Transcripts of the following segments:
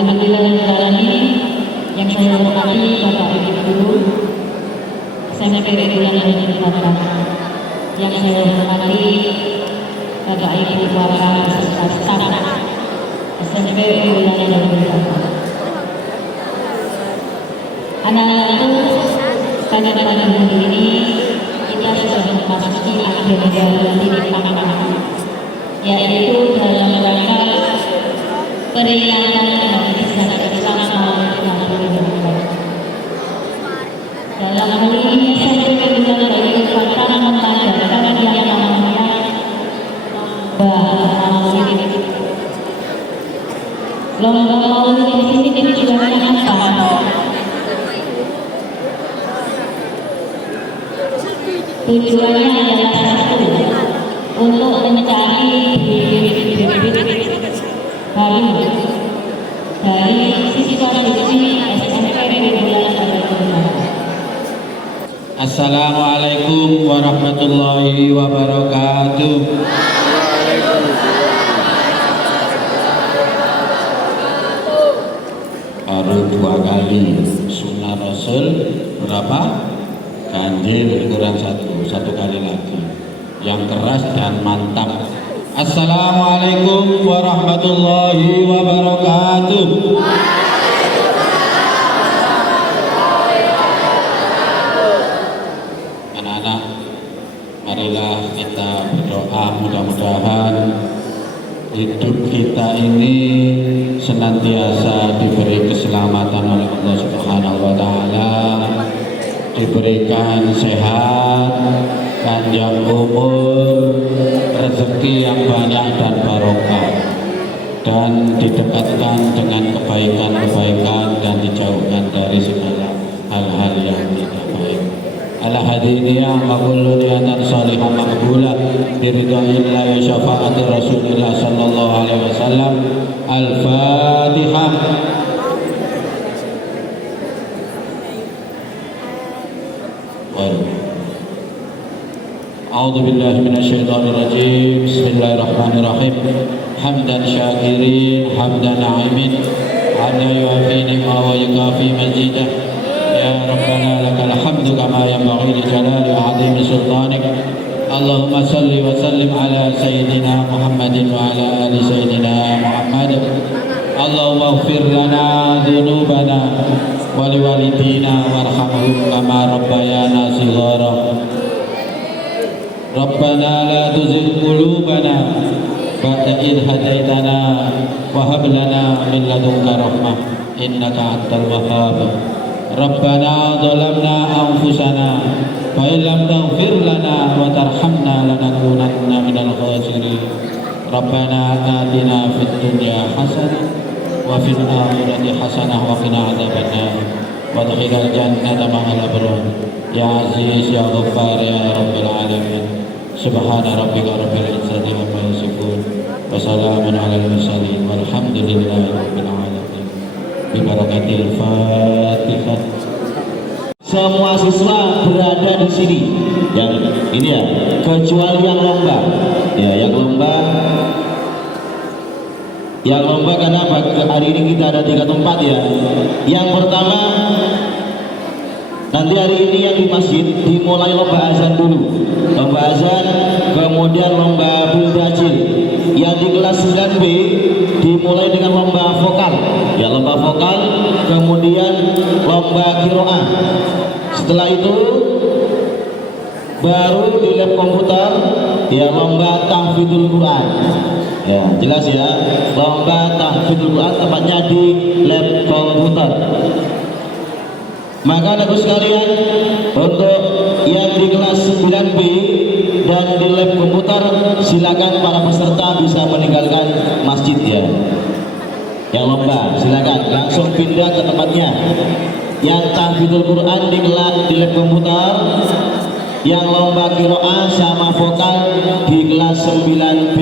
Alhamdulillahirrahmanirrahim. Yang saya hormati Bapak Ibu Guru, SMP Unggulan dan Bapak. Yang saya hormati Bapak Ibu Bapak beserta staf SMP Unggulan dan Bapak. Anak-anakku, pada pagi hari ini kita sudah memasuki akhir dari pangkat, yaitu dalam rangka peringatan hari Sana Bersama 2024. Dalam hal ini SMP Unggulan dari Bapak mengadakan yang namanya lomba maulid. Lomba maulid di sini tujuannya apa? Tujuannya adalah satu, untuk mencari bibit-bibit baru dari siswa-siswi SMP Unggulan dan Bapak. Assalamualaikum warahmatullahi wabarakatuh. Baru 2 kali sunnah Rasul, berapa? Ganjil kurang satu kali lagi. Yang keras dan mantap. Assalamualaikum warahmatullahi wabarakatuh. Anak-anak, marilah kita berdoa mudah-mudahan hidup kita ini senantiasa diberi keselamatan oleh Allah Subhanahu wa taala, diberikan sehat, panjang umur, rezeki yang banyak dan barokah, dan didekatkan dengan kebaikan-kebaikan dan dijauhkan dari segala hal-hal yang tidak baik. Ala hadiniyah wa kullu niatan salihah maqbulah biridwa'illahi syafa'ati Rasulillah sallallahu alaihi wasallam. Al-Fatihah. A'udzu billahi minasyaitonir rajim. Bismillahirrahmanirrahim. Hamdan syakirin, hamdan na'imin, ala yu'afi ni'ma wa yukafi majidah. Ya Rabbana lakal hamdu kama yanbaghi li jalali wa 'azimi sultanik. Allahumma salli wa sallim ala sayyidina Muhammadin wa ala ali sayyidina Muhammad. Allahumma ighfir lana dhunubana wa liwalidina warhamhum kama rabbayana shighara. Rabbana la tuzigh qulubana ba'da idh hadaitana wa hab lana min ladunka rahmah innaka antal wahhab. Rabbana dhalamna anfusana wa illam taghfir lana wa tarhamna lanakunanna minal khasirin. Rabbana atina fid dunya hasanah wa fil akhirati hasanah wa qina adzabannar wa adkhilna jannata ma'al abrar. Ya Aziz ya Ghaffar ya Rabbal alamin. Subhana rabbika rabbil izzati amma yasifun wa salamun alal mursalin walhamdulillahi rabbil alamin. Bibarakatil Fatihah. Semua siswa berada di sini. Yang ini ya, kecuali yang lomba. Ya, yang lomba karena hari ini kita ada 3 tempat ya. Yang pertama, nanti hari ini yang di masjid dimulai lomba azan dulu. Lomba azan, kemudian lomba bildajil. Yang di kelas 9B dimulai dengan lomba vokal. Ya, lomba vokal, kemudian lomba qiraah. Setelah itu baru di lab komputer ya lomba tahfidzul Quran. Ya, jelas ya. Lomba tahfidzul Quran tepatnya di lab komputer. Maka anak sekalian, untuk yang di kelas 9B dan di lab komputer silakan para peserta bisa meninggalkan masjid ya. Yang lomba silakan langsung pindah ke tempatnya. Yang tahfidzul Quran di lab komputer, yang lomba qiraah sama vokal di kelas 9B.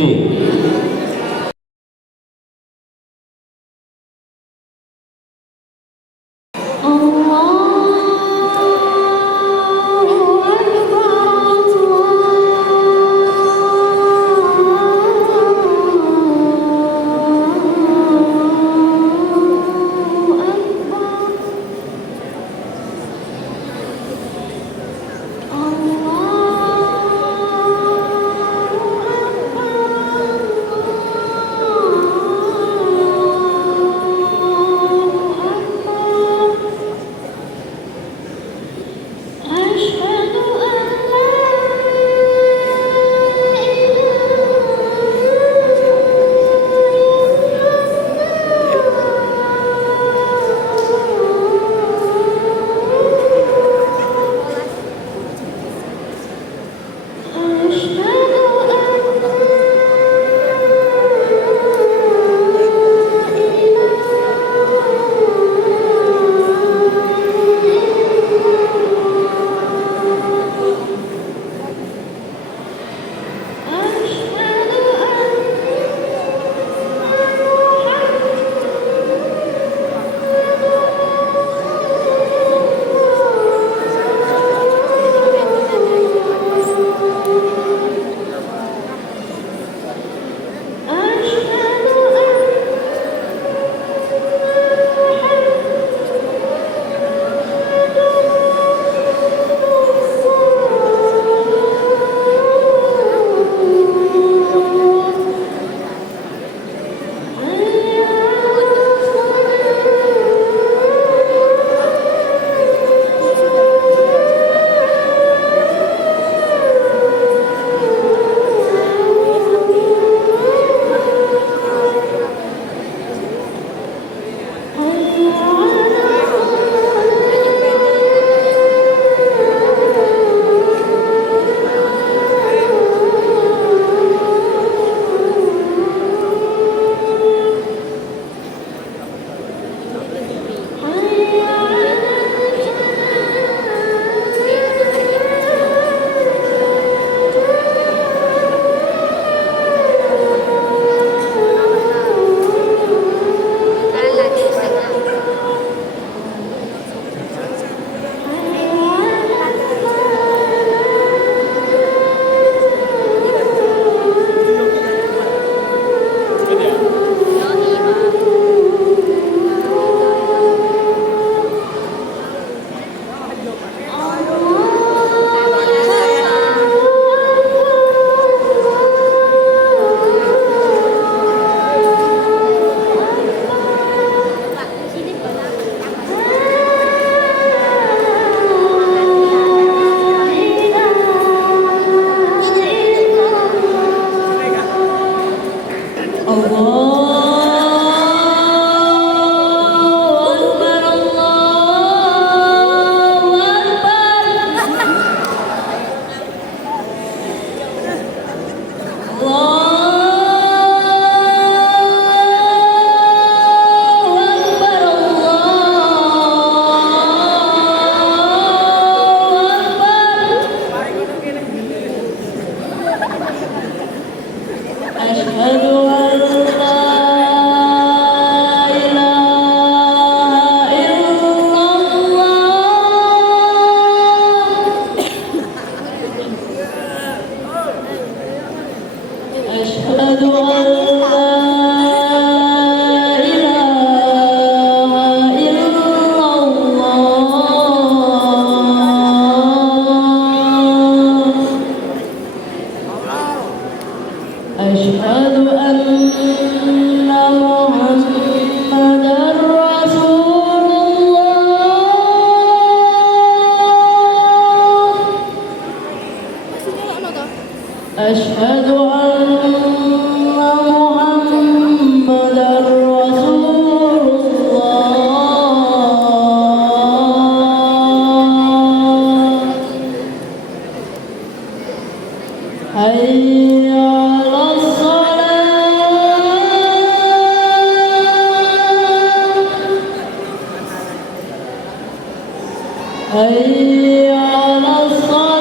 حي على الصلاة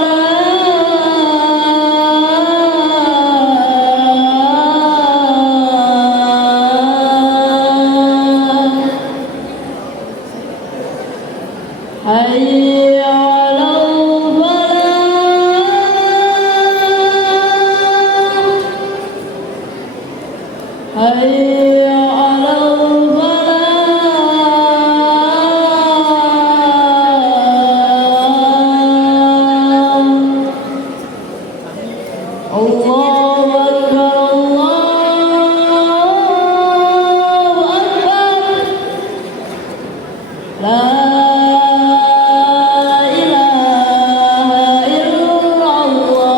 حي على الفلاح حي على الفلاح الله أكبر الله أكبر لا إله إلا الله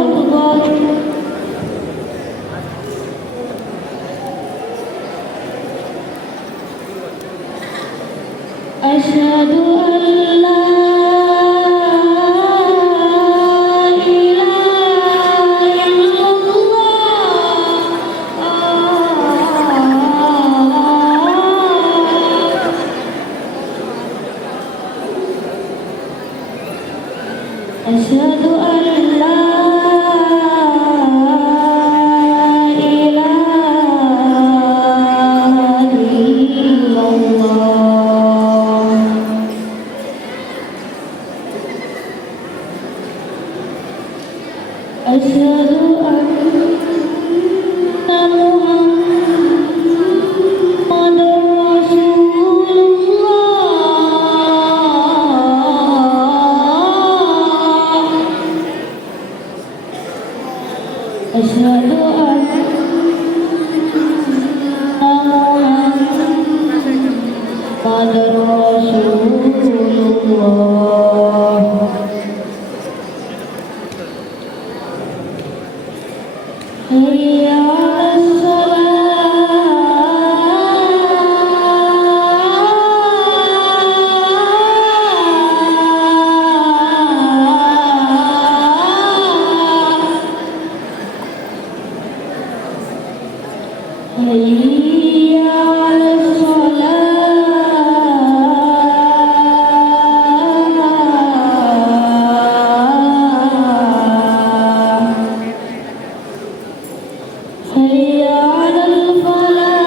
أكبر أشهد أن لا إله إلا الله أشهد أن لا إله إلا الله أشهد أن محمد رسول الله أشهد أن محمد رسول الله حي على الصلاة حي على الصلاة حي على الفلاح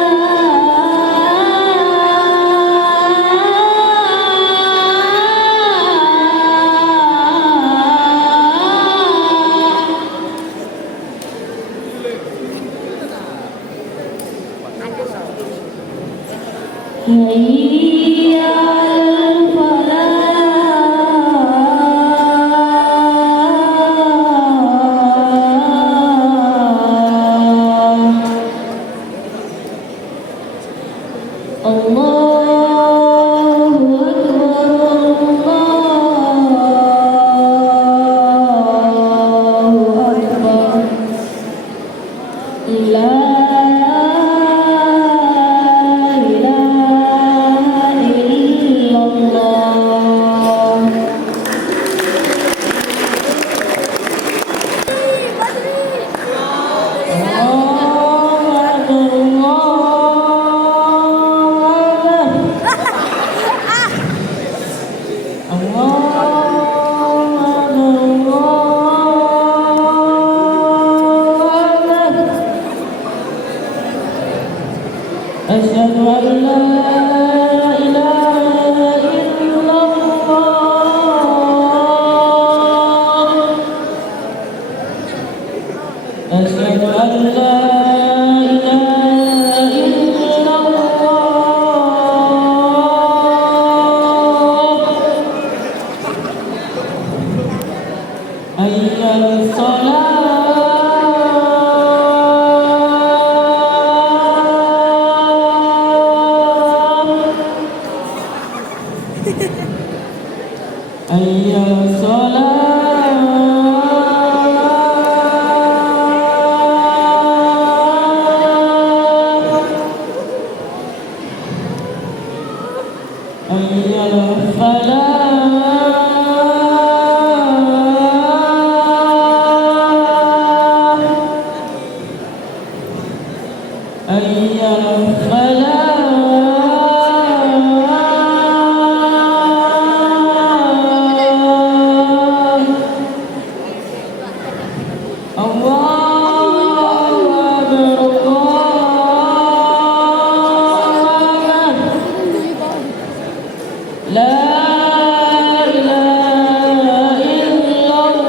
حي على الفلاح الله أكبر لا إله إلا الله أشهد أن لا إله إلا الله أشهد أن لا إله إلا الله حي على الصلاة Hayya salat, hayya falah, hayya falah. Allahu Akbar, La ilaha illallah.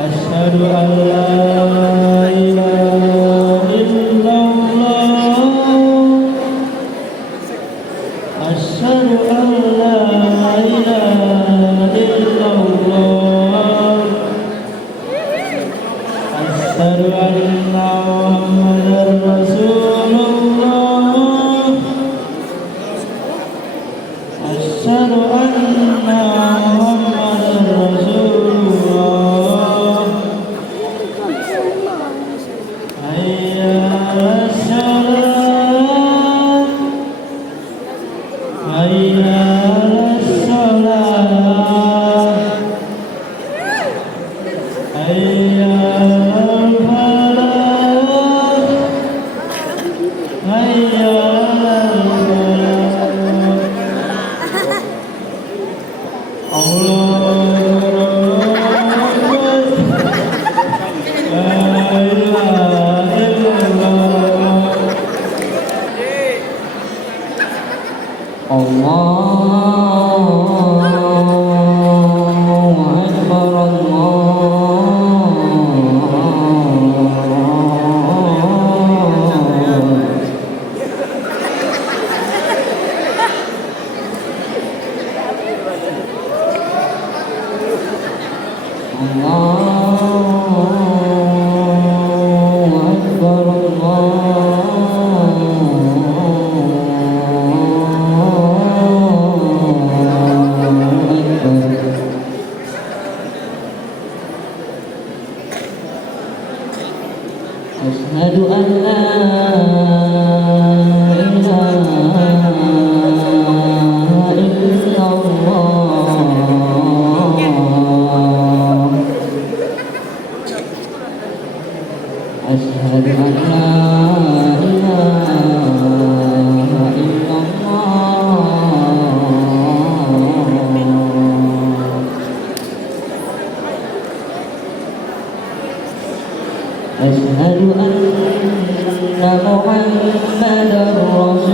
Asyhadu an la ilaha illallah, asyhadu an la ilaha illallah, asyhadu anna Muhammadar Rasulullah, asyhadu anna Muhammadar Rasulullah. Hayya 'alas salat, hayya 'alas salat, hayya 'alal falah, hayya 'alal falah. Allahu Akbar, la ilaha illallah. Allahu Akbar, Asyhadu an la ilaha illallah, asyhadu an la ilaha illallah, asyhadu anna Muhammadar Rasulullah,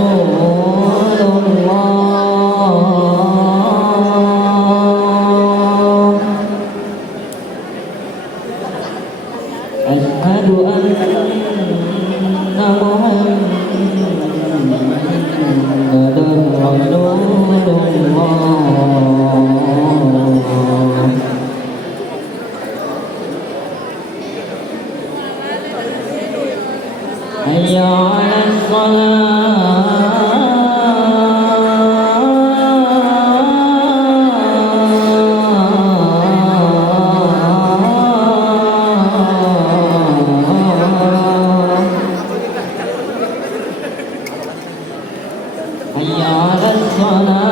asyhadu anna Muhammadar Rasulullah. Hayya 'alas salat, hayya 'alas salat.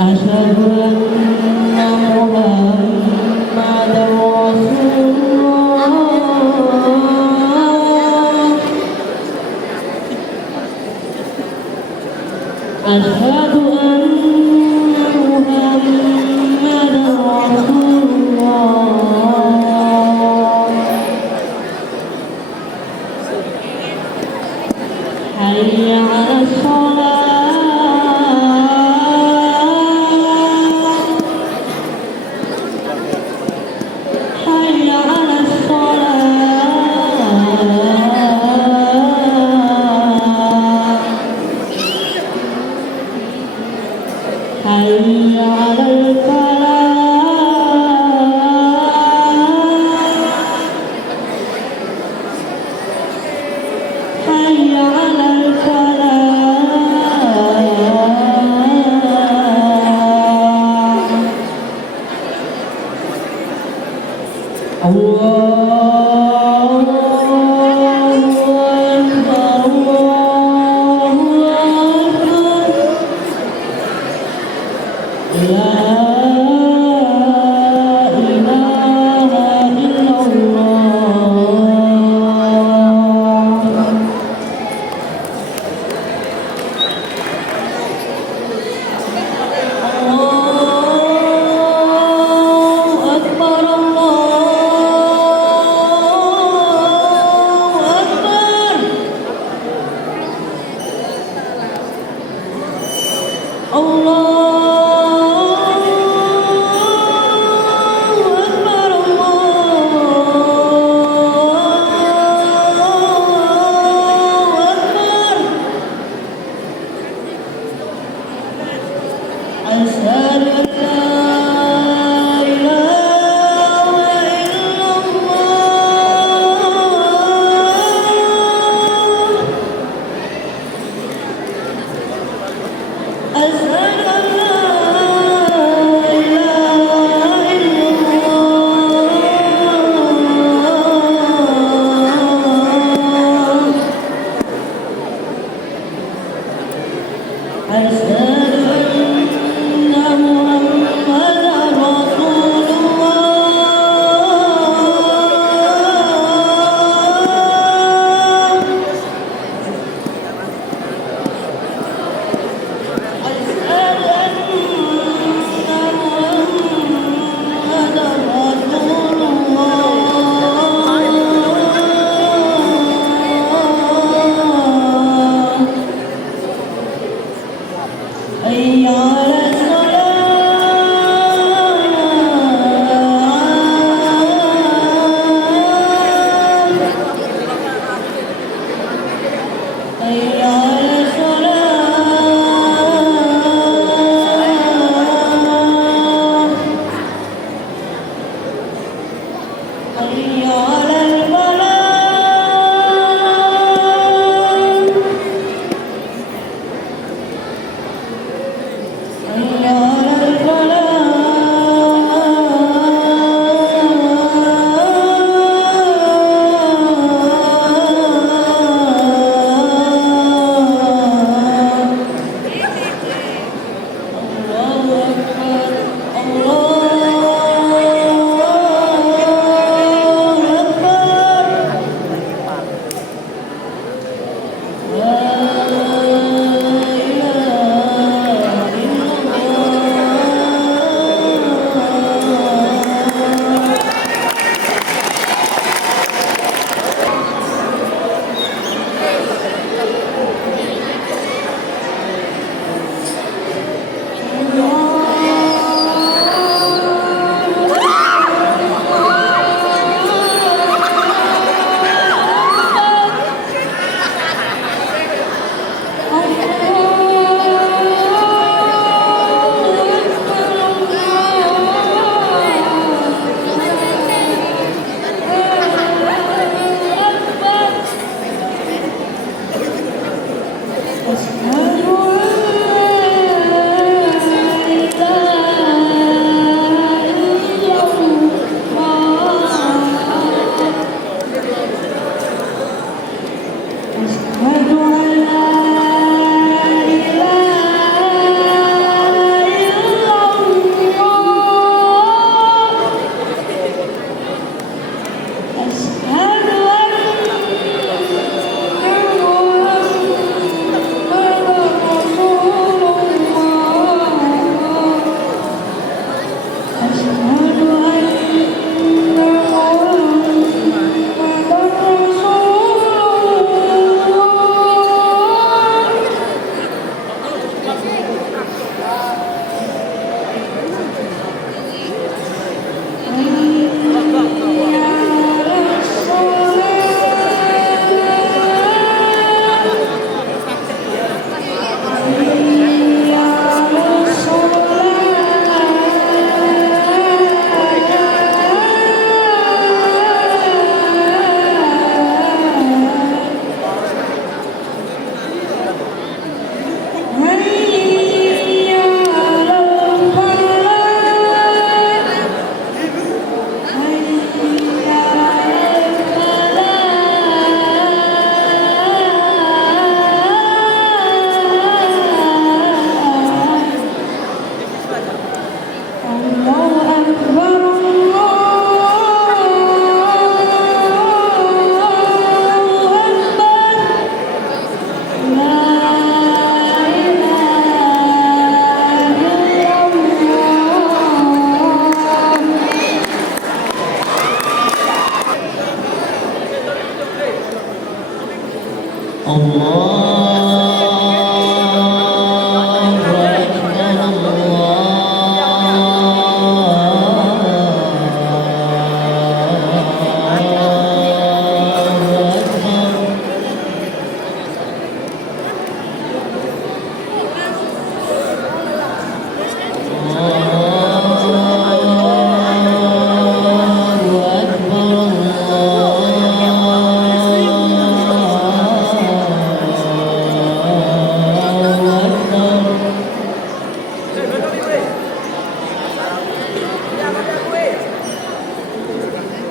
Asyhadu anna Muhammadan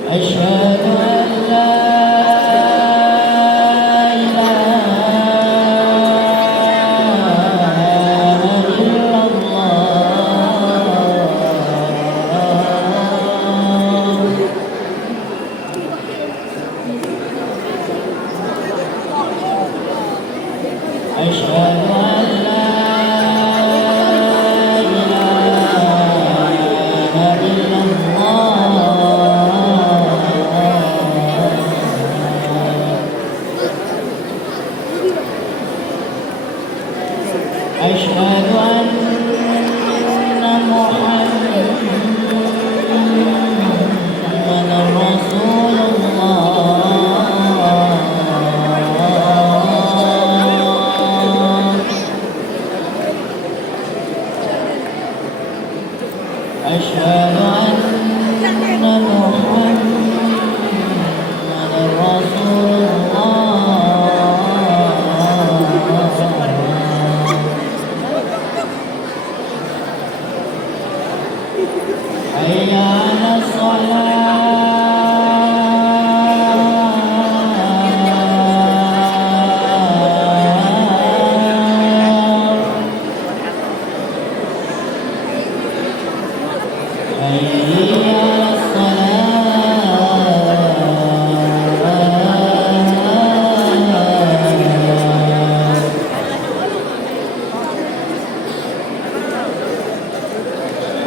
أشهد أن لا إله إلا الله أشهد أن لا إله إلا أشهد أن محمدا رسول الله أشهد أن محمدا رسول حي على الصلاة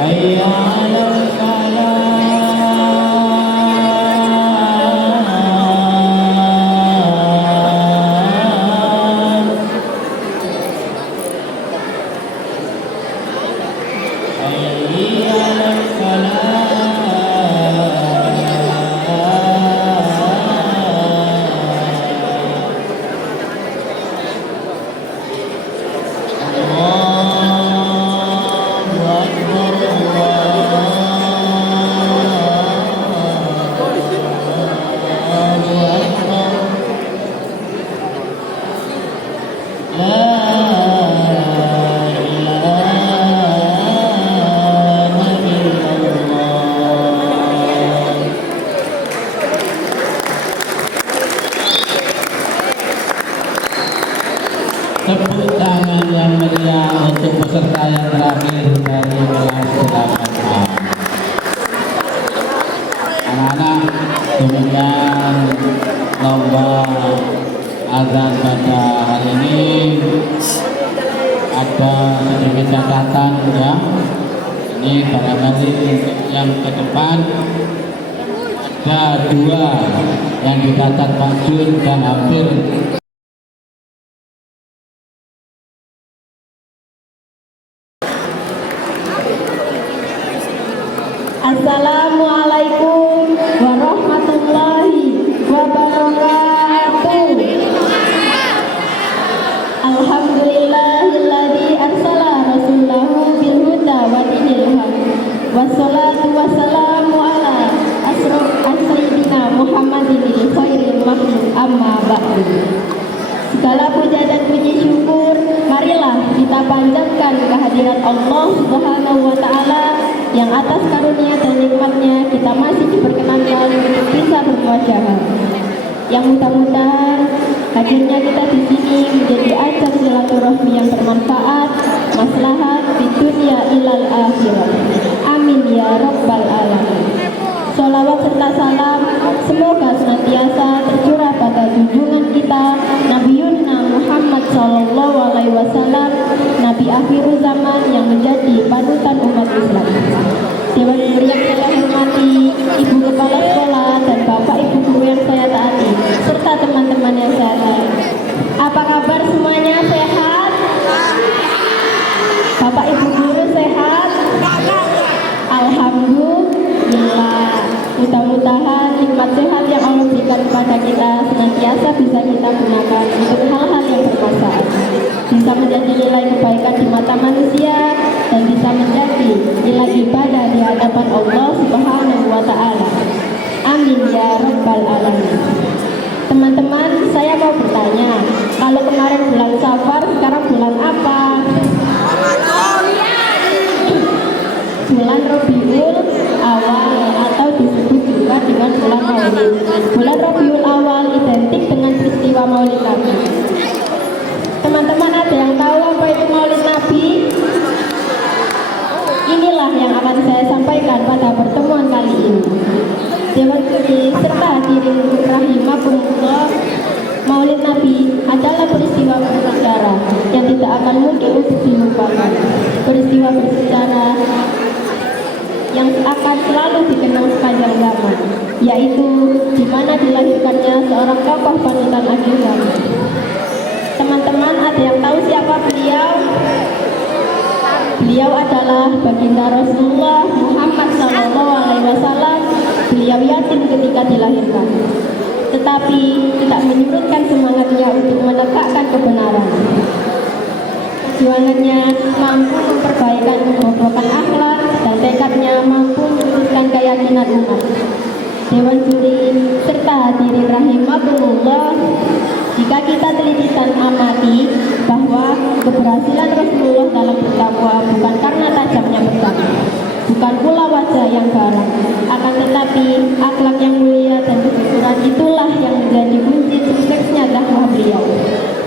حي على الصلاة حي على الفلاح حي على الفلاح Tepuk tangan yang meriah untuk peserta yang terakhir dari kelas 8A. Anak-anak, demikian lomba azan pada hari ini. Ada sedikit catatan ya. Ini barangkali yang ke depan ada 2 yang dicatat Pak Jun dan hampir. Assalamualaikum warahmatullahi wabarakatuh. Alhamdulillahilladzi arsala rasulahu bil huda wa dinil haq. Wassalatu wassalamu ala sayyidina Muhammadin khairil makhluk amma ba'du. Segala puja dan puji syukur marilah kita panjatkan kehadirat Allah Subhanahu wa taala yang atas karunia dan nikmatnya kita masih diperkenankan untuk bisa bermuajalah. Yang mudah-mudahan hadirnya kita di sini menjadi ajang silaturahmi yang bermanfaat, maslahat di dunia ilal akhirah. Amin ya rabbal alamin. Sholawat serta salam semoga senantiasa tercurah pada junjungan kita Nabi Muhammad Sallallahu Alaihi Wasallam, Nabi akhir zaman yang menjadi panutan umat Islam. Dewan Guru yang saya hormati, Ibu Kepala Sekolah dan Bapak Ibu Guru yang saya taati, serta teman-teman yang saya sayangi. kita senantiasa bisa kita gunakan untuk hal-hal yang bermanfaat, bisa menjadi nilai kebaikan di mata manusia, dan bisa menjadi nilai ibadah di hadapan Allah Subhanahu wa Ta'ala. Amin ya Rabbal Alamin. Teman-teman, saya mau bertanya, kalau kemarin bulan Safar, sekarang bulan apa? Bulan Rabiul Awal, atau disebut juga dengan bulan Maulid. Bulan Rabiul Awal identik dengan peristiwa Maulid Nabi. Teman-teman, ada yang tahu apa itu Maulid Nabi? Inilah yang akan saya sampaikan pada pertemuan kali ini. Dewan Juri serta hadirin rahimakumullah, Maulid Nabi adalah peristiwa bersejarah yang tidak akan mungkin untuk dilupakan. Peristiwa bersejarah yang akan selalu dikenang sepanjang zaman, yaitu di mana dilahirkannya seorang tokoh panutan agama. Teman-teman, ada yang tahu siapa beliau? Beliau adalah baginda Rasulullah Muhammad SAW. Beliau yatim ketika dilahirkan, tetapi tidak menyurutkan semangatnya untuk menegakkan kebenaran. Perjuangannya mampu memperbaikan kebobrokan akhlak, dan tekadnya mampu meluruskan keyakinan umat. Dewan Juri serta hadirin rahimakumullah, jika kita teliti dan amati bahwa keberhasilan Rasulullah dalam bertakwa bukan karena tajamnya pedang, bukan pula wajah yang garang, akan tetapi akhlak yang mulia dan kejujuran itulah yang menjadi kunci suksesnya dakwah beliau.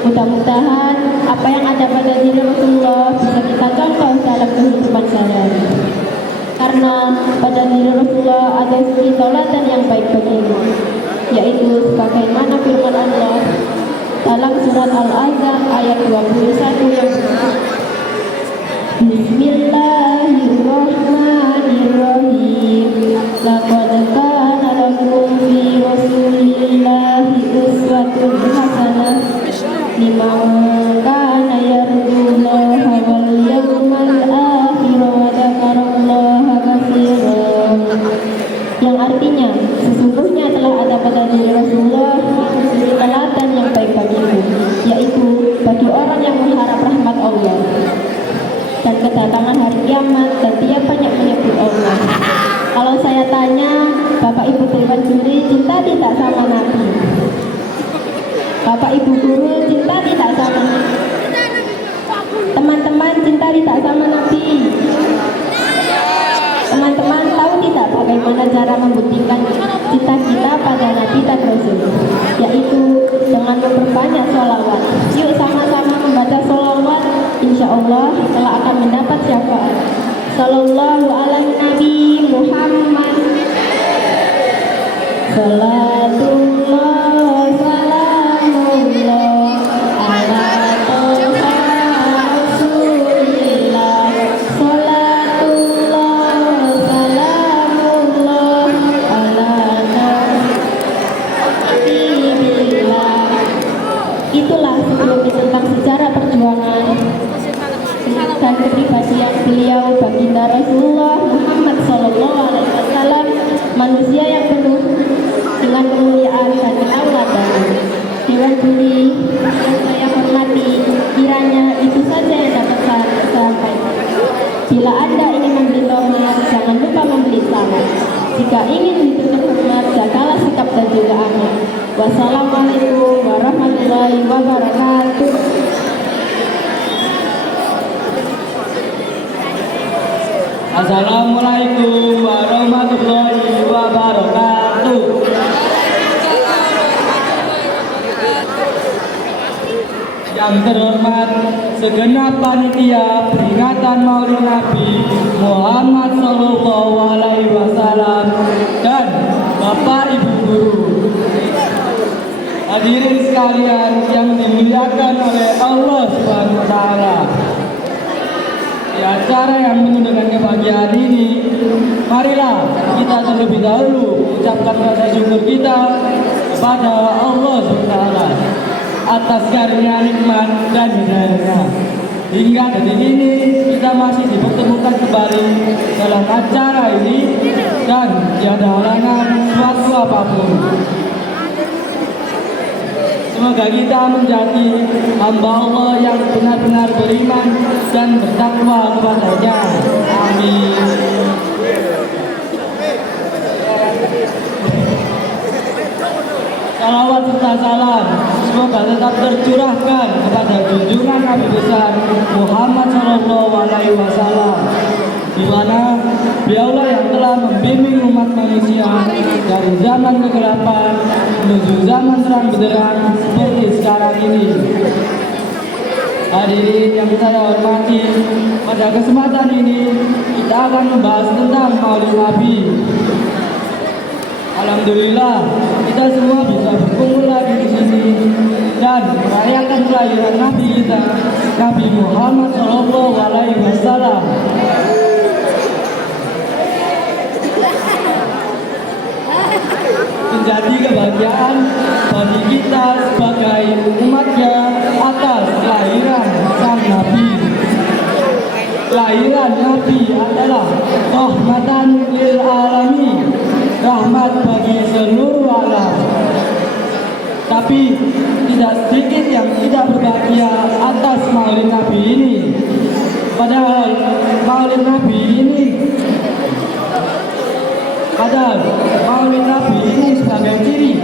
Mudah-mudahan apa yang ada pada diri Rasulullah bisa kita contoh dalam kehidupan sehari-hari. Karena pada diri Rasulullah ada suri tauladan yang baik bagimu, yaitu sebagaimana firman Allah dalam surat Al-Ahzab ayat 21 yang Bismillahirrahmanirrahim. Laqad kana lakum fi Rasulillahi uswatun hasanah liman kana yarjullaha wal yawmal akhir wa dzakarallaha katsiran. Yang artinya, sesungguhnya telah ada pada diri Rasulullah suri teladan yang baik bagimu, yaitu bagi orang yang mengharap rahmat Allah dan kedatangan hari kiamat, dan dia banyak menyebut Allah. Kalau saya tanya, Bapak Ibu Dewan Juri, cinta tidak sama Nabi? Bapak Ibu guru, cinta tidak sama Nabi? Teman-teman, cinta tidak sama Nabi? Teman-teman tahu tidak bagaimana cara membuktikan cinta kita pada Nabi dan Rasul? Yaitu dengan memperbanyak sholawat. Yuk sama-sama membaca sholawat, insya Allah telah akan mendapat syafaat. Sallallahu ala Nabi Muhammad. Salatullah salamullah ala toha Rasulillah. Salatullah salamullah ala nabiillah. Itulah sebelumnya tentang sejarah perjuangan dan kepribadian beliau, baginda Rasulullah Muhammad SAW, manusia yang penuh dengan kemuliaan dan keaulatan. Dewan Juri yang saya hormati, kiranya itu saja yang dapat saya sampaikan. Bila Anda ingin membeli tomat, jangan lupa membeli salam. Jika ingin ditutup hormat, jagalah sikap dan juga amal. Wassalamualaikum warahmatullahi wabarakatuh. Assalamualaikum warahmatullahi wabarakatuh. Yang terhormat segenap panitia peringatan Maulid Nabi Muhammad Sallallahu Alaihi Wasallam dan Bapak Ibu guru, hadirin sekalian yang dimuliakan oleh Allah Subhanahu Wa Taala. Di acara yang penuh dengan kebahagiaan ini, marilah kita terlebih dahulu ucapkan rasa syukur kita kepada Allah SWT atas karunia nikmat dan hidayahnya. Hingga detik ini kita masih dipertemukan kembali dalam acara ini dan tiada halangan suatu apapun. Semoga kita menjadi hamba Allah yang benar-benar beriman dan bertakwa kepadanya. Amin. Salawat serta salam semoga tetap tercurahkan kepada junjungan Nabi besar Muhammad Shallallahu Alaihi Wasallam, di mana beliaulah yang telah membimbing umat manusia dari zaman kegelapan menuju zaman terang benderang seperti sekarang ini. Hadirin yang saya hormati, pada kesempatan ini kita akan membahas tentang Maulid Nabi. Alhamdulillah, kita semua bisa berkumpul lagi di sini dan merayakan kelahiran Nabi kita, Nabi Muhammad Shallallahu Alaihi Wasallam. Menjadi kebahagiaan bagi kita sebagai umatnya atas kelahiran sang Nabi. Kelahiran Nabi adalah rahmatan lil alamin, rahmat bagi seluruh alam. Tapi tidak sedikit yang tidak berbahagia atas Maulid Nabi ini. Padahal Maulid Nabi ini sebagai ciri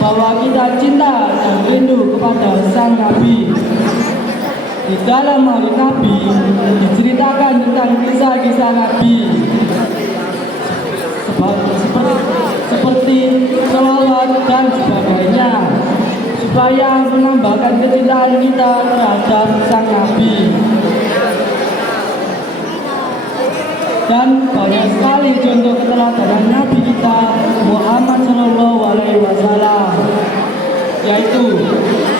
bahwa kita cinta dan rindu kepada sang Nabi. Di dalam Maulid Nabi diceritakan tentang kisah-kisah Nabi seperti selawat dan sebagainya, supaya menambahkan kecintaan kita terhadap sang Nabi. Dan banyak sekali contoh keteladanan Nabi kita Muhammad Shallallahu Alaihi Wasallam, yaitu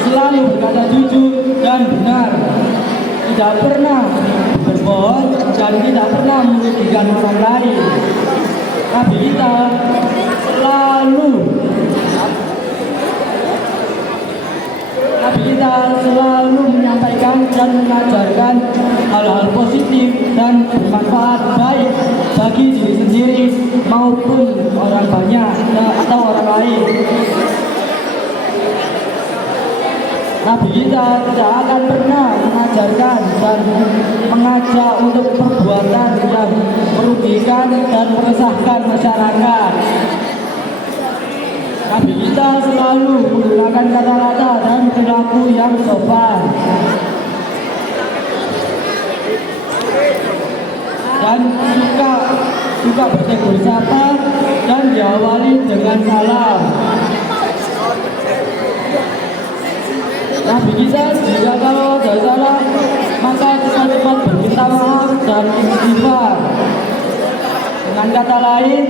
selalu berkata jujur dan benar, tidak pernah berbohong dan tidak pernah merugikan orang lain. Nabi kita selalu menyampaikan dan mengajarkan hal-hal positif dan bermanfaat baik bagi diri sendiri maupun orang banyak atau orang lain. Nabi kita tidak akan pernah mengajarkan dan mengajak untuk perbuatan yang merugikan dan meresahkan masyarakat. Nabi kita selalu menggunakan kata-kata dan perilaku yang sopan dan suka bertegur sapa dan diawali dengan salam. Nabi kita jika kalau ada salah maka cepat-cepat berminta maaf dan istighfar. Dengan kata lain,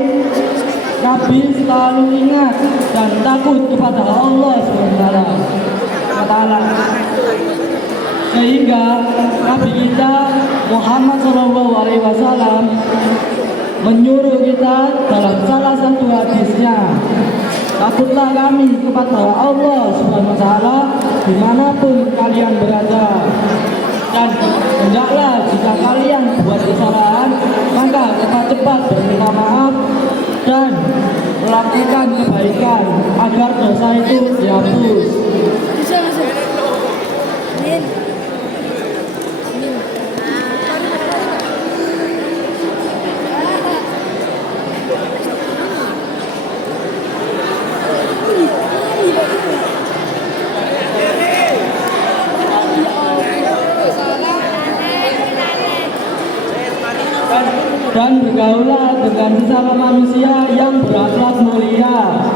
Nabi selalu ingat dan takut kepada Allah SWT. Sehingga Nabi kita Muhammad SAW menyuruh kita dalam salah satu hadisnya, takutlah kami kepada Allah SWT dimanapun kalian berada, dan hendaklah jika kalian buat kesalahan maka cepat-cepat berminta maaf dan melakukan kebaikan agar dosa itu dihapus. Dan bergaulah dengan sesama manusia yang berakhlak mulia.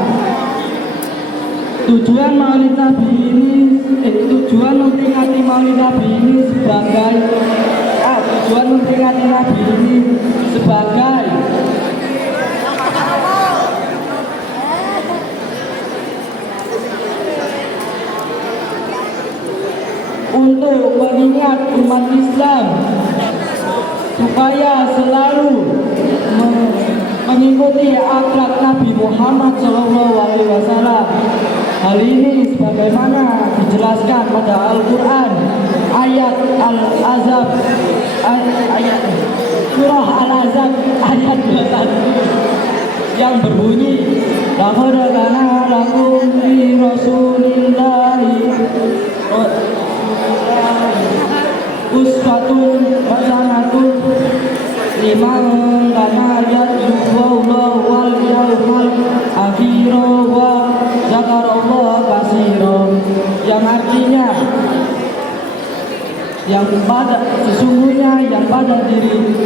Tujuan memperingati Maulid Nabi ini sebagai untuk mengingat umat Islam supaya selalu mengikuti akhlak Nabi Muhammad SAW. Hal ini sebagaimana dijelaskan pada Al-Quran ayat Al-Azab ayat surah Al-Azab ayat 21 yang berbunyi, laqad kana lakum fi rasulillahi yauman akhira wa zakarallah kasiro, yang artinya sesungguhnya yang pada diri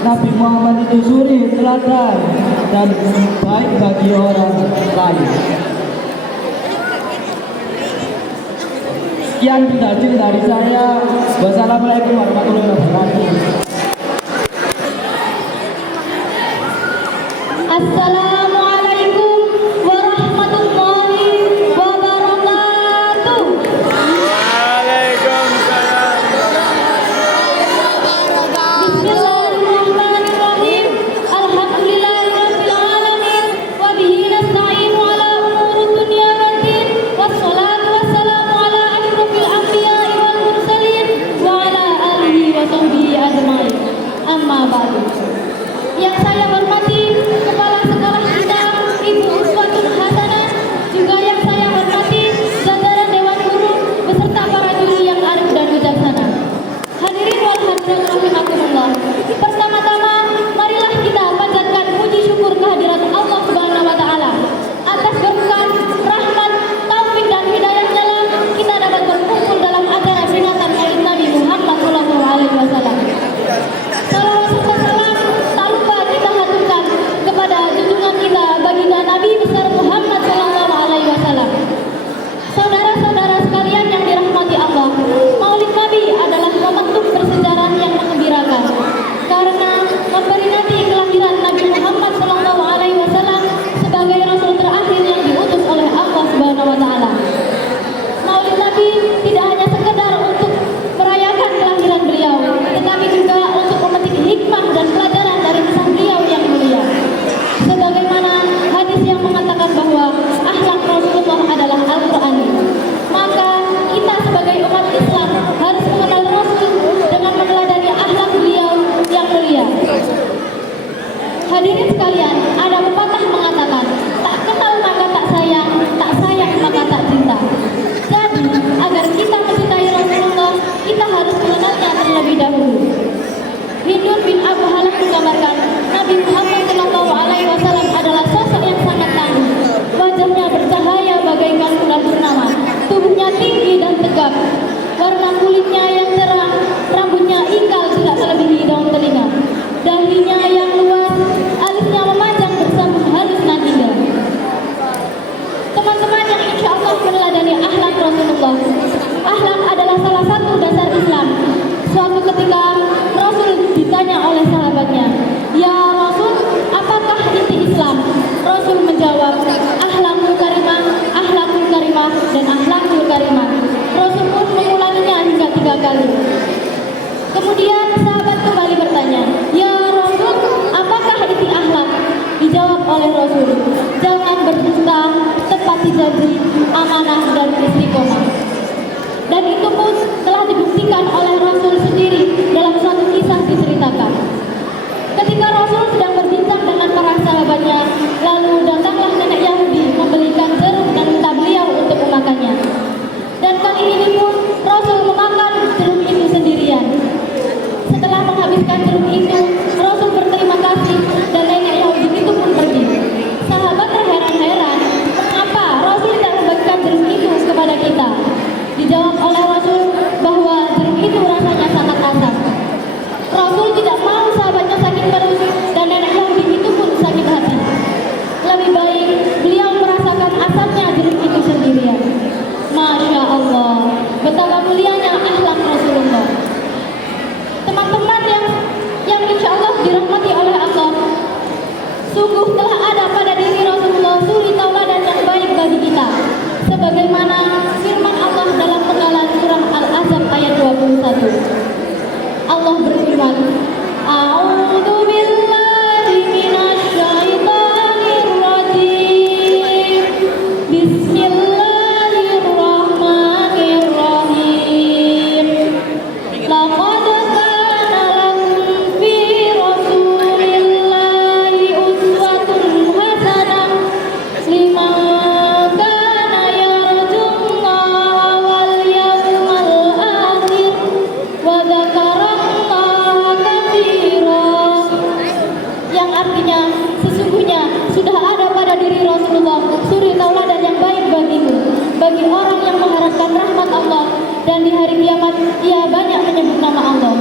Nabi Muhammad itu suri, teladan dan baik bagi orang lain. Sekian penjelasan dari saya. Wassalamualaikum warahmatullahi wabarakatuh. Assalamualaikum warahmatullahi wabarakatuh. Bismillahirrahmanirrahim. Alhamdulillahirabbil alamin wa bihi nasta'inu ala umuri dunya waddin. Wassalatu wassalamu ala asyrofil anbiya'i wal mursalin wa ala alihi wa sahbihi ajmain. Amma ba'du. Yang saya hormati Kepala Sekolah kita Ibu Uswatun Hasanah, juga yang saya hormati jajaran Dewan Guru beserta para juri yang arif dan bijaksana. Hadirin wal hadirat rahimakumullah. Pertama-tama marilah kita panjatkan puji syukur kehadirat Allah Subhanahu wa taala atas berkat, rahmat, taufik dan hidayahnya lah kita dapat berkumpul dalam acara peringatan Maulid Nabi Muhammad sallallahu alaihi wasallam. Salawat serta salam tak lupa kita haturkan kepada junjungan kita baginda Nabi besar Muhammad sallallahu alaihi wasallam. Saudara-saudara sekalian yang dirahmati Allah, Maulid Nabi adalah momentum bersejarah yang menggembirakan karena memperingati kelahiran Nabi Muhammad sallallahu alaihi wasallam sebagai rasul terakhir yang diutus oleh Allah Subhanahu wa taala. Maulid Nabi tidak hanya sekedar untuk merayakan kelahiran beliau, tetapi juga untuk memetik hikmah dan pelajaran dari kisah beliau yang mulia. Sebagaimana hadis yang mengatakan bahwa akhlak Rasulullah adalah Al-Qur'an, maka kita sebagai umat Islam harus mengenal Rasul dengan meneladani akhlak beliau yang mulia. Hadirin sekalian, ada pepatah mengatakan, tak kenal maka tak sayang maka tak cinta. Jadi, agar kita mencintai Rasulullah, kita harus mengenalnya terlebih dahulu. Hindun bin Abu Halam menggambarkan Nabi Muhammad SAW adalah sosok yang sangat tangguh. Wajahnya bercahaya bagaikan bulan purnama, tubuhnya tinggi dan tegap, warna kulitnya yang cerah, rambutnya ikal tidak melebihi daun telinga, dahinya yang luas, alisnya memanjang bersambung halus naginda. Teman-teman yang insya Allah meneladani akhlak Rasulullah. Akhlak adalah salah satu dasar Islam. Suatu ketika Rasul ditanya oleh sahabatnya, "Ya Rasul, apakah inti Islam?" Rasul menjawab, "Akhlakul karimah, akhlakul karimah, dan akhlakul karimah." Rasul pun mengulanginya hingga 3 kali. Kemudian sahabat kembali bertanya, "Ya Rasul, apakah inti akhlak?" Dijawab oleh Rasul, "Jangan berdusta, tepati janji, amanah, dan istiqomah." Dan itu pun telah dibuktikan oleh Rasul sendiri dalam suatu kisah diceritakan. Ketika Rasul sedang berbincang dengan para sahabatnya, lalu datanglah nenek Yahudi membelikan jeruk dan minta beliau untuk memakannya. Dan kali ini pun Rasul memakan jeruk itu sendirian. Setelah menghabiskan jeruk itu, Rasul berterima kasih dan nenek Yahudi itu pun pergi. Sahabat bagi orang yang mengharapkan rahmat Allah dan di hari kiamat ia banyak menyebut nama Allah.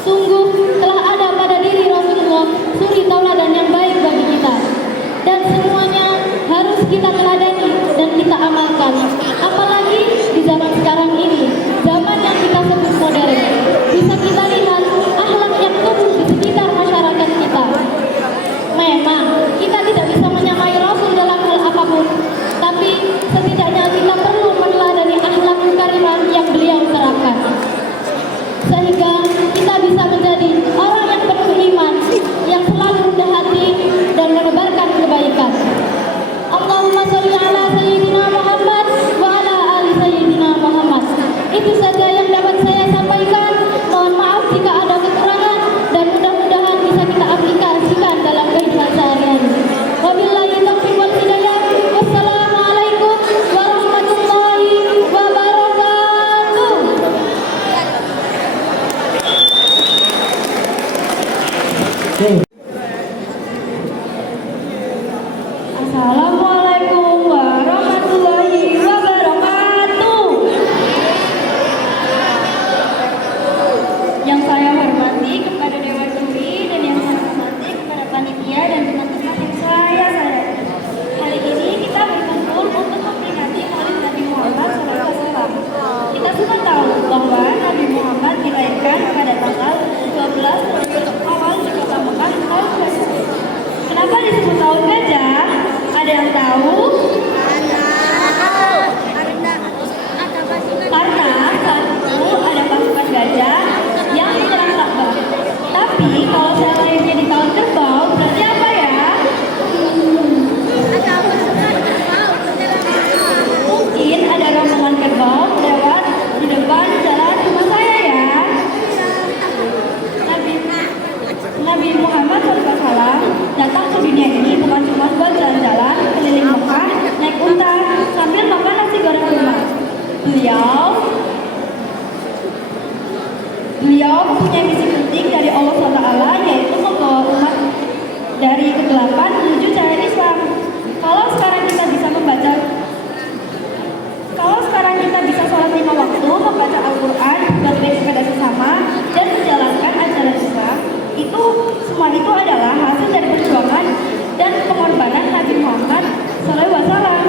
Sungguh telah ada pada diri Rasulullah suri tauladan yang baik bagi kita, dan semuanya harus kita teladani dan kita amalkan. Apalagi di zaman sekarang ini, zaman yang kita sebut modern, bisa kita lihat akhlak yang tumbuh di sekitar masyarakat kita. Memang kita tidak bisa menyamai Rasul dalam hal apapun, tapi setidaknya kita perlu meneladani akhlak karimah yang beliau terapkan, sehingga kita bisa menjadi orang yang penuh iman, yang selalu rendah hati dan menebarkan kebaikan. Allahumma sholli ala sayyidina Muhammad wa ala ali sayyidina Muhammad. Itu saja yang dapat saya sampaikan. Mohon maaf jika ada kekurangan dan mudah-mudahan bisa kita aplikasikan dalam kehidupan sehari-hari. Wabillahi taufiq wal hidayah. Wassalamualaikum warahmatullahi wabarakatuh. Assalamualaikum warahmatullahi wabarakatuh. Yang saya hormati kepada Dewan Juri dan yang saya hormati kepada panitia dan teman-teman yang saya sayangi. Hari ini kita berkumpul untuk memperingati Maulid Nabi Muhammad SAW. Kita semua tahu bahwa Nabi Muhammad dilahirkan pada tanggal 12 Rabiul Awal di kota Mekah tahun gajah. Kenapa disebut tahun gajah? Ada yang tahu? Karena saat itu ada pasukan gajah yang menyerang Ka'bah. Tapi kalau saya lahirnya di tahun kerbau, berarti apa ya? Mungkin ada rombongan kerbau lewat di depan jalan rumah saya ya. Nabi Muhammad SAW datang ke dunia ini bukan cuma buat jalan-jalan keliling Mekah naik unta sambil makan nasi goreng rumah. Beliau punya misi penting dari Allah SWT, yaitu membawa umat dari kegelapan menuju cahaya Islam. Kalau sekarang kita bisa sholat 5 waktu, membaca Al-Quran, berbagi kepada sesama, dan menjalankan ajaran Islam, semua itu adalah hasil dari perjuangan dan pengorbanan Nabi Muhammad SAW.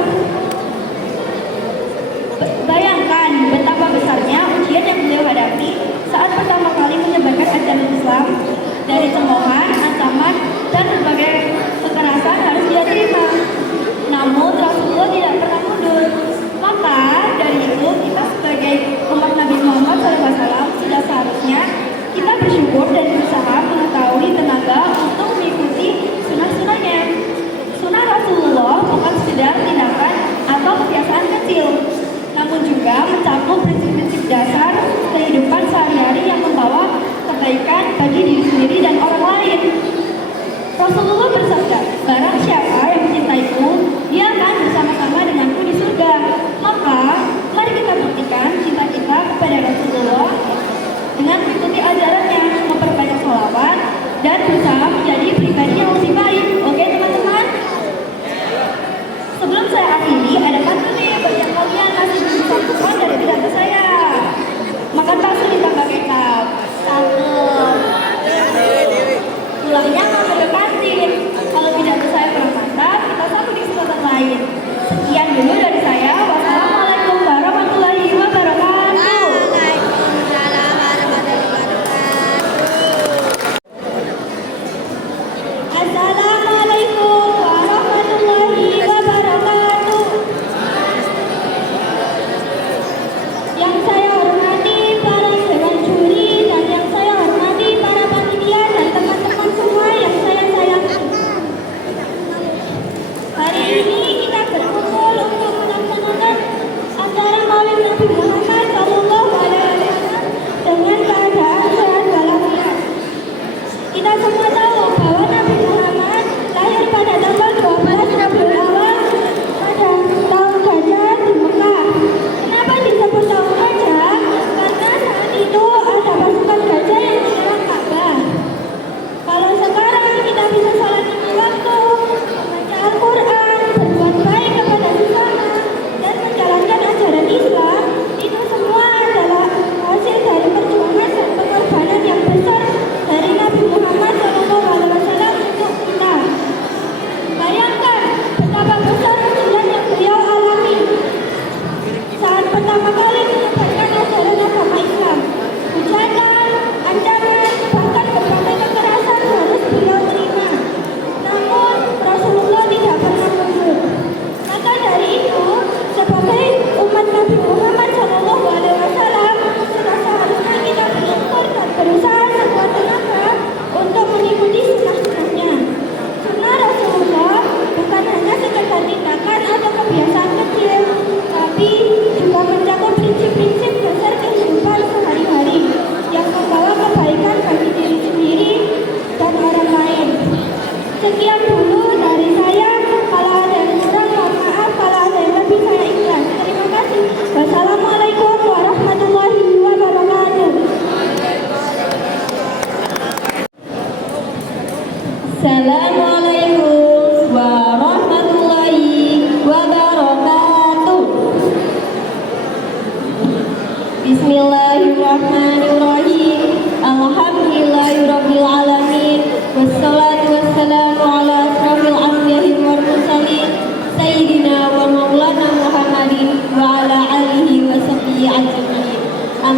Bayangkan betapa besarnya ujian yang beliau hadapi saat pertama kali menyebarkan ajaran Islam. Dari cemoohan, ancaman, dan berbagai kekerasan harus dia terima. Namun Rasulullah tidak pernah mundur. Maka dari itu kita sebagai umat Nabi Muhammad SAW sudah seharusnya kita bersyukur dan berusaha mengetahui tenaga untuk mengikuti sunnah-sunnahnya. Sunnah Rasulullah bukan sekedar tindakan atau kebiasaan kecil, namun juga mencakup prinsip-prinsip dasar kehidupan sehari-hari yang membawa kebaikan bagi diri sendiri dan orang lain. Rasulullah bersabda, barang siapa yang mencintaiku, dia akan bersama-sama denganku di surga. Maka, mari kita buktikan cinta kita kepada Rasulullah dengan mengikuti ajarannya, memperbanyak sholawat, dan berusaha menjadi pribadi yang lebih baik. Oke teman-teman? Sebelum saya akhiri, ada pantun nih bagi yang kalian masih belum sambungkan dari pidato saya. Makan bakso ditambah kecap. Cakep. Pulangnya ngambil ke kantin. Kalau pidato saya kurang mantap, kita sambung di kesempatan lain. Sekian dulu dari saya. Wassalamualaikum warahmatullahi wabarakatuh. Assalamualaikum warahmatullahi wabarakatuh.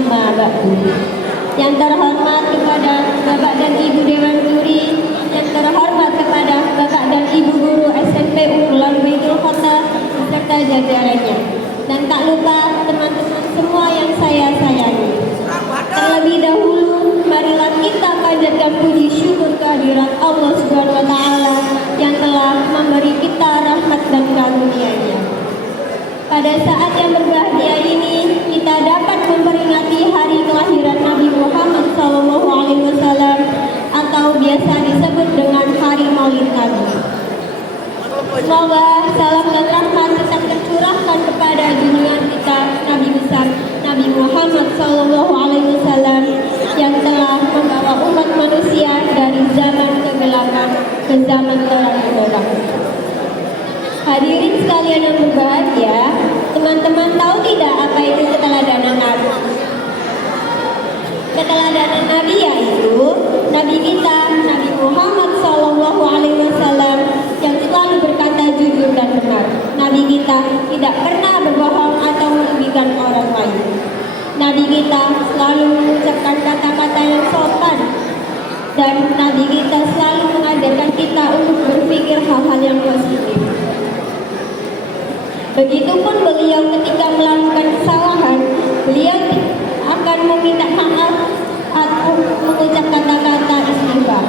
amma ba'du. Yang terhormat kepada Bapak dan Ibu Dewan Juri, yang terhormat kepada Bapak dan Ibu Guru SMP Unggulan Baitul Kota beserta jajarannya. Dan tak lupa teman-teman semua yang saya sayangi. Terlebih dahulu, marilah kita panjatkan puji syukur kehadirat Allah Subhanahu wa Ta'ala yang telah memberi kita rahmat dan karunia-Nya. Pada saat yang berbahagia ini, kita dapat memperingati hari kelahiran Nabi Muhammad SAW atau biasa disebut dengan Hari Maulid Nabi. Semoga salam dan rahmat tetap tercurahkan kepada junjungan kita Nabi besar Nabi Muhammad SAW yang telah membawa umat manusia dari zaman kegelapan ke zaman terang benderang. Hadirin sekalian yang berbahagia, teman-teman tahu tidak apa itu keteladanan Nabi? Keteladanan Nabi yaitu Nabi kita Nabi Muhammad SAW yang selalu berkata jujur dan benar. Nabi kita tidak pernah berbohong atau merugikan orang lain. Nabi kita selalu mengucapkan kata-kata yang sopan, dan Nabi kita selalu mengajarkan kita untuk berpikir hal-hal yang positif. Begitupun beliau ketika melakukan kesalahan, beliau akan meminta maaf atau mengucap kata-kata istighfar.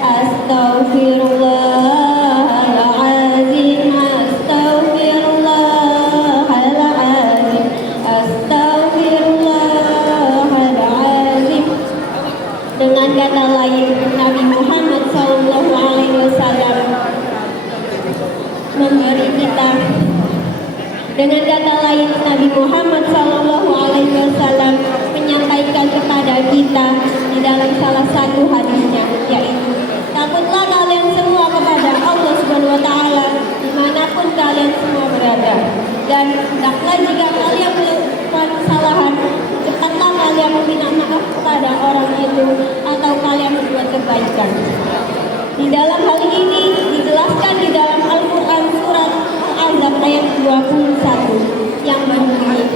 Astaghfirullahaladzim, astaghfirullahaladzim, astaghfirullahaladzim. Dengan kata lain, Nabi Muhammad SAW memberi kita. Dengan kata lain, Nabi Muhammad SAW menyampaikan kepada kita di dalam salah satu hadisnya, yaitu takutlah kalian semua kepada Allah Subhanahu wa Ta'ala dimanapun kalian semua berada, dan hendaklah jika kalian melakukan kesalahan, cepatlah kalian meminta maaf kepada orang itu atau kalian berbuat kebaikan. Di dalam hal ini dijelaskan di dalam Al-Quran surat Al-Ahzab ayat 21 yang berbunyi,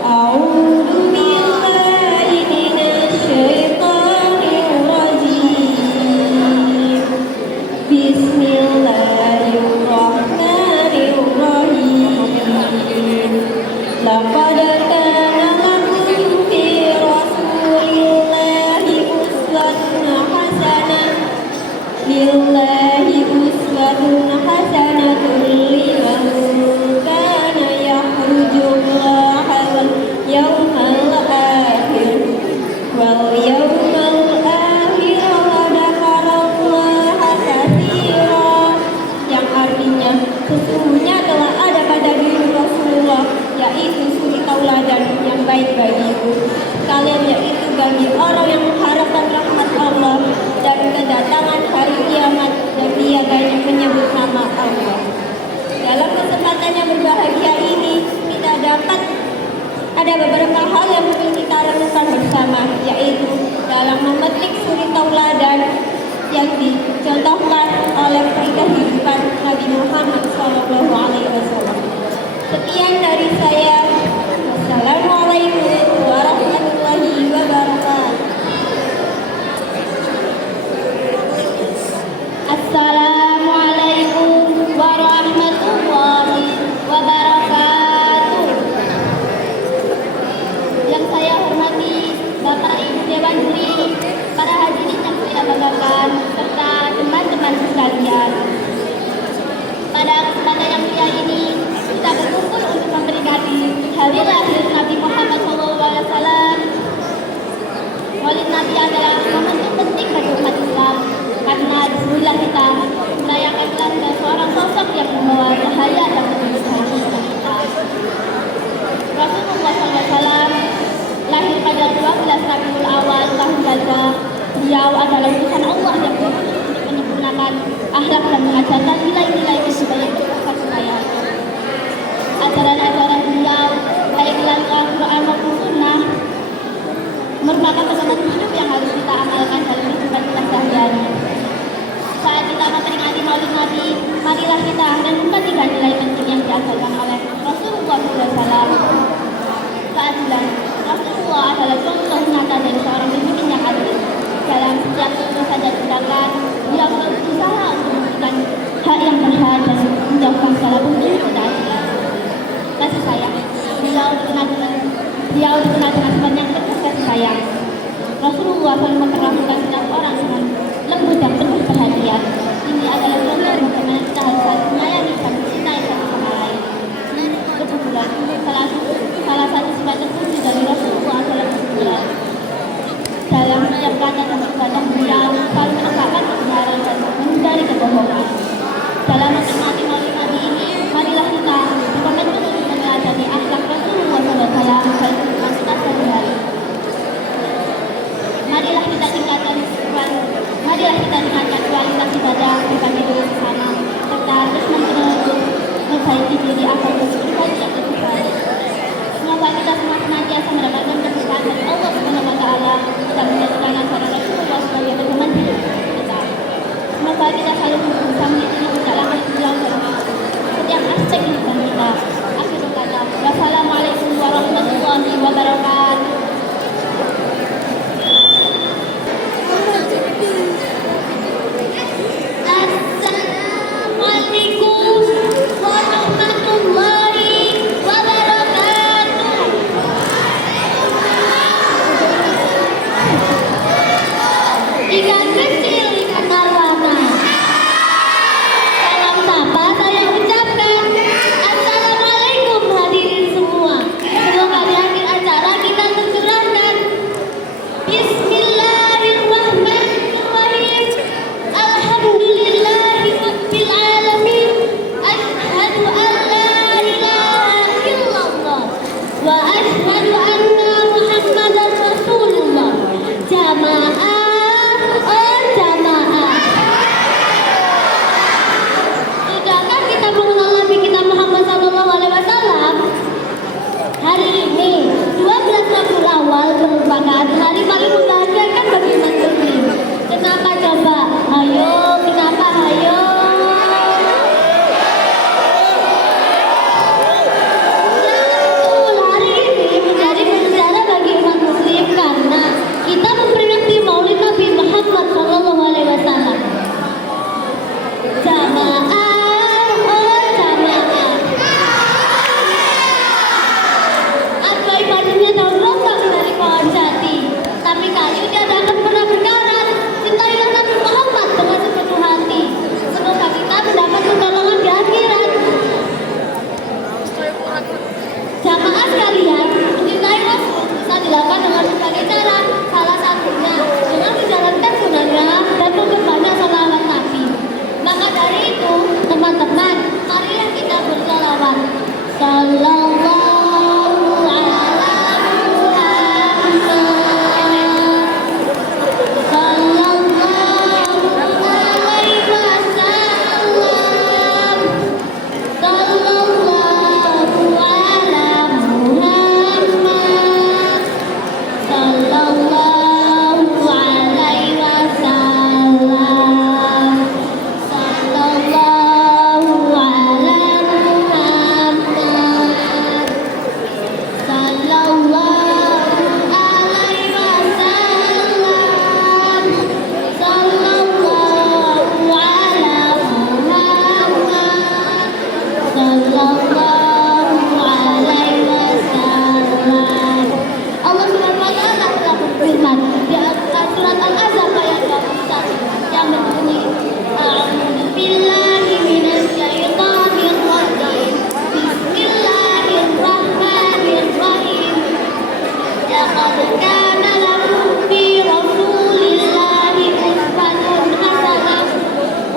A'udzu billahi minasyaitonir rajim. Bismillahirrahmanirrahim. Laqad kana lakum fi rasulillahi uswatun hasanah. Lillahi uswatun hasanatun liman kana yarjullaha wal yawmal akhir wal yawmal akhir wa dzakarallaha katsira, yang artinya sesungguhnya telah ada pada diri Rasulullah yaitu suri tauladan yang baik bagiku kalian, yaitu bagi orang yang mengharapkan rahmat Allah dan kedatangan hari kiamat, dan dia banyak menyebut nama Allah. Dalam kesempatan yang berbahagia ini, kita dapat ada beberapa hal yang perlu kita renungkan bersama, yaitu dalam memetik suri tauladan yang dicontohkan oleh kehidupan Nabi Muhammad SAW. Sekian dari saya. Wassalamualaikum warahmatullahi wabarakatuh. Assalamualaikum warahmatullahi wabarakatuh. Yang saya hormati Bapak Ibu Dewan Juri, para hadirin yang saya banggakan, serta teman-teman sekalian. Pada kesempatan yang mulia ini, kita berkumpul untuk memperingati hari lahir Nabi Muhammad SAW. Maulid Nabi adalah momentum penting bagi umat Islam, karena disinilah kita merayakan kelahiran seorang sosok yang membawa cahaya dan kebenaran kita. Rasulullah SAW lahir pada 12 Rabiul Awal tahun Gajah. Beliau adalah utusan Allah yang menyempurnakan akhlak dan mengajarkan nilai-nilai kesucian. Ajaran-ajaran beliau, baik dalam Beliau dikenal dengan sifat yang penuh kasih sayang. Rasulullah selalu memperlakukan setiap orang dengan lembut dan penuh perhatian. Ini adalah contoh bagaimana kita harus saling menyayangi dan mencintai satu sama lain. Kebetulan salah satu sifat terpuji dari Rasulullah adalah kejujuran. Dalam setiap kata dan perbuatan beliau selalu menegakkan kebenaran dan menghindari kebohongan. Dalam menikmati maulid Nabi ini, marilah kita berkomitmen untuk meneladani akhlak Rasulullah SAW dan kehidupan kita sehari-hari. Marilah kita tingkatkan kualitas ibadah berbagi diri bersama serta terus memperbaiki diri agar kita tidak lebih baik. Semoga kita semua senantiasa mendapatkan keberkahan dari Allah Subhanahu wa Ta'ala dan menjadikan ajaran Rasulullah sebagai pedoman hidup kita. Semoga kita selalu berusaha meniti tidak lama berjalan dari setiap aspek kehidupan kita. Akhirul kata, wassalamualaikum warahmatullahi wabarakatuh. Assalamualaikum warahmatullahi wabarakatuh. Ikan kecil, ikan arowana. Salam sapa saya ucapkan. Assalamualaikum hadirin semua. Semoga di akhir acara kita tercerahkan. Bismillahirrahmanirrahim. Alhamdulillahi rabbil alamin. Asyhadu an la ilaha illallah wa asyhadu anna Muhammadar Rasulullah. Jamaah, oh jamaah. Sudahkah kita mengenal Nabi kita Muhammad SAW? Hari ini 12 Rabiul Awal merupakan hari paling membahagiakan bagi umat muslim. Kenapa coba? Ayo, kenapa? Ayo. Betul, hari ini menjadi bersejarah bagi umat muslim karena kita memperingati Maulid Nabi Muhammad SAW. Jamaah, oh jamaah. Apa ibadahnya daun lobang dari pohon jati, tapi kayu tidak akan pernah berkarat. Cintailah Nabi Muhammad dengan sepenuh hati. Semoga kita mendapat pertolongan di akhirat. Jamaah sekalian, mencintai Rasul bisa dilakukan dengan berbagai cara. Salah satunya dengan menjalankan sunahnya dan memperbanyak sholawat Nabi. Maka dari itu, teman-teman, marilah kita bersolawat. Sallallahu ala Muhammad. Sallallahu alaihi wasallam. Sallallahu ala Muhammad. Sallallahu alaihi wasallam. Sallallahu ala Muhammad. Sallallahu alaihi wasallam. Sallallahu ala Muhammad. Sallallahu alaihi wasallam. Allah Subhanahu wa Ta'ala telah berfirman di surat Al-Ahzab ayat 21 yang berbunyi, A'udzu billahi minasy syaithanir rajim. Bismillahirrahmanirrahim. Laqad kana lakum fi Rasulillahi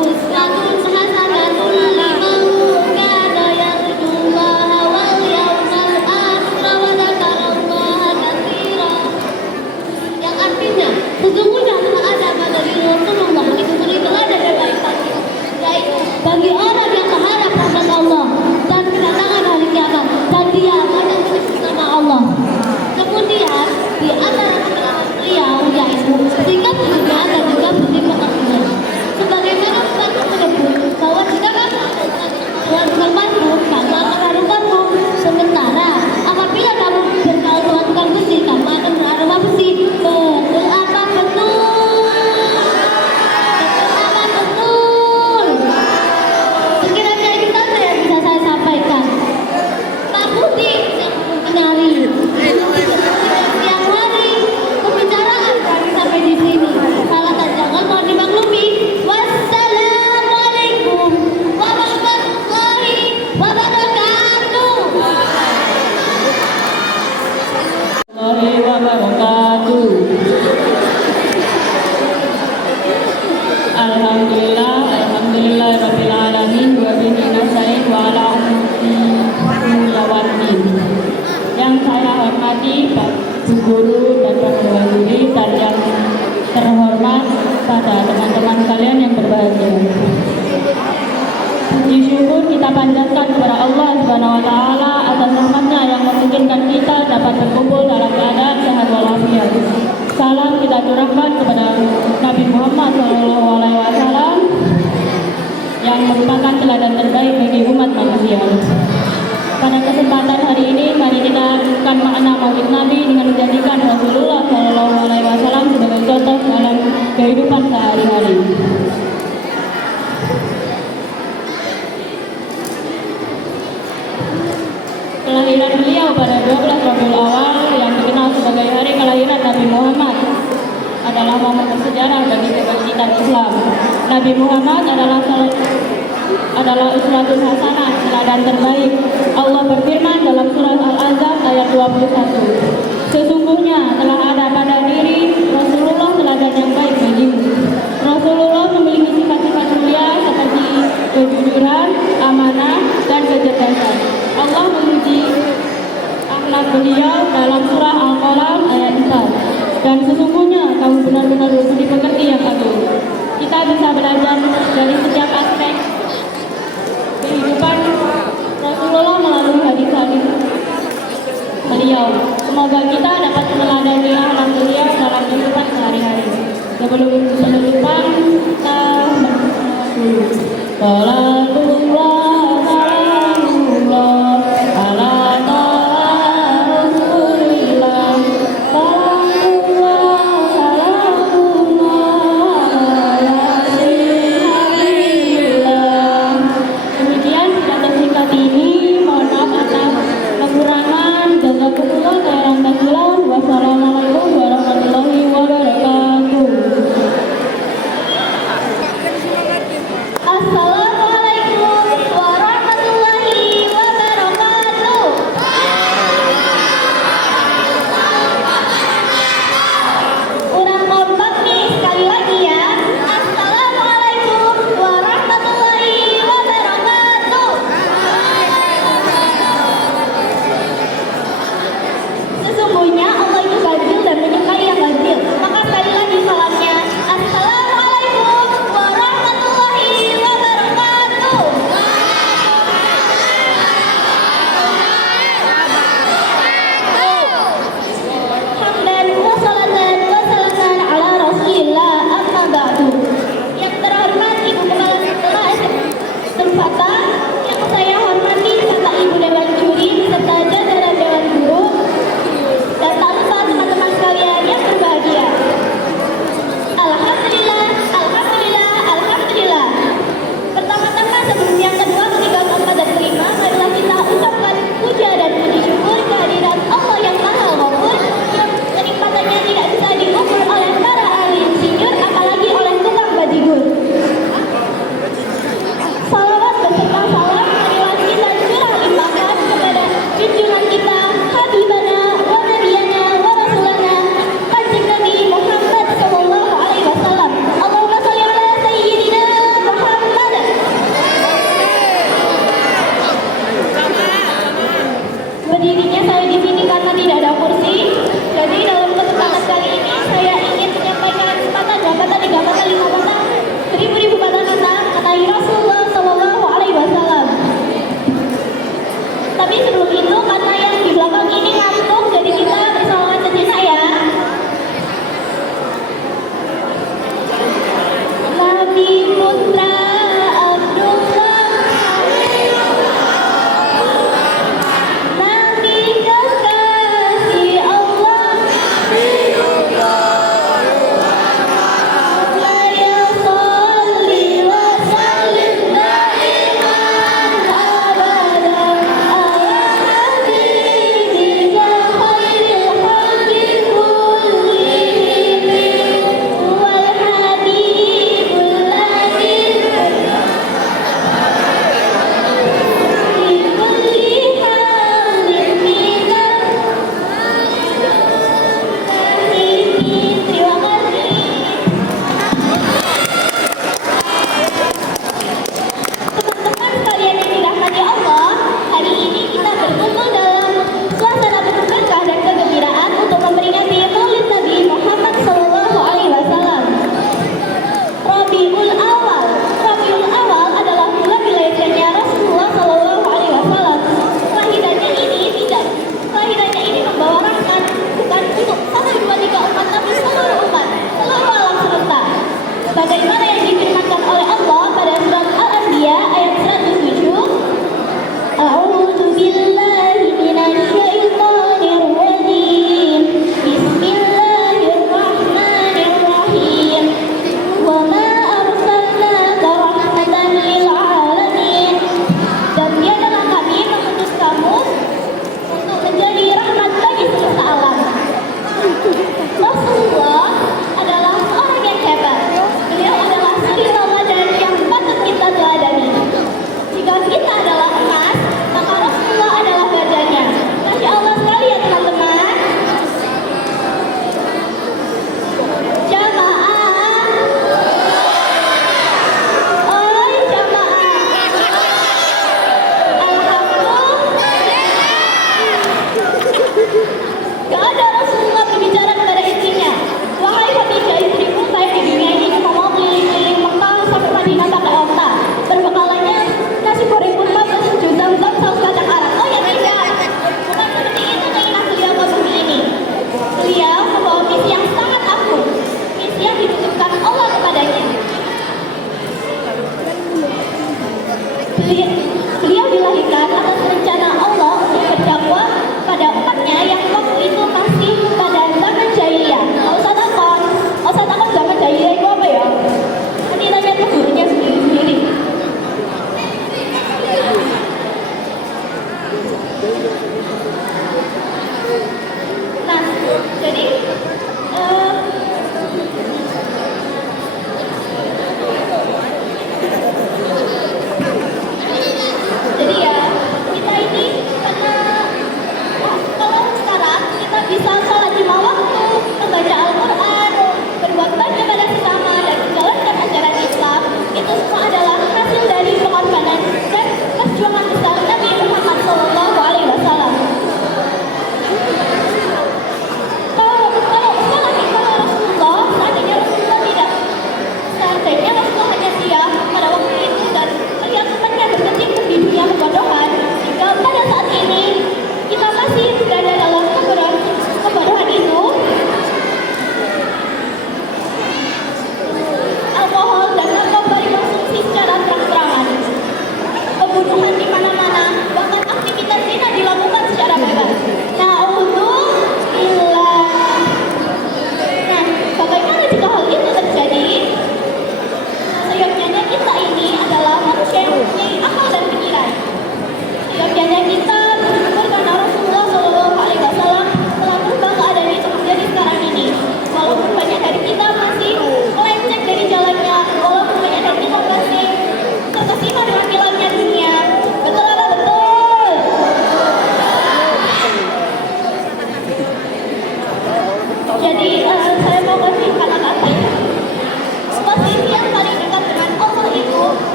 uswatun hasanatun liman kana yarju kita panjatkan kepada Allah Subhanahu wa taala atas rahmatnya yang memungkinkan kita dapat berkumpul dalam keadaan sehat walafiat. Salam kita curahkan kepada Nabi Muhammad SAW yang merupakan teladan terbaik bagi umat manusia. Pada kesempatan hari ini, mari kita akan makna maulid Nabi dengan menjadikan Rasulullah SAW sebagai contoh dalam kehidupan sehari-hari. Kelahiran beliau pada 12 Rabiul Awal yang dikenal sebagai hari kelahiran Nabi Muhammad adalah momen bersejarah bagi kebangkitan Islam. Nabi Muhammad adalah uswatun hasanah, teladan terbaik. Allah berfirman dalam surah Al-Ahzab ayat 21. Sesungguhnya telah ada pada diri Rasulullah teladan yang baik bagimu. Rasulullah memiliki sifat-sifat mulia seperti kejujuran, amanah, dan kecerdasan. Allah memuji akhlak beliau dalam surah Al-Qalam ayat 4. Dan sesungguhnya kamu benar-benar berbudi pekerti yang agung. Kita bisa belajar dari setiap aspek kehidupan Rasulullah melalui hadis-hadis beliau. Semoga kita dapat meneladani akhlak beliau dalam kehidupan sehari-hari. Sebelum penutupan kita dulu. Salatullah salamullah ala taha Rasulillah. Salamullah salamullah ala Habibillah. Demikian singkat ini, mohon maaf atas kekurangan. Jazakumullah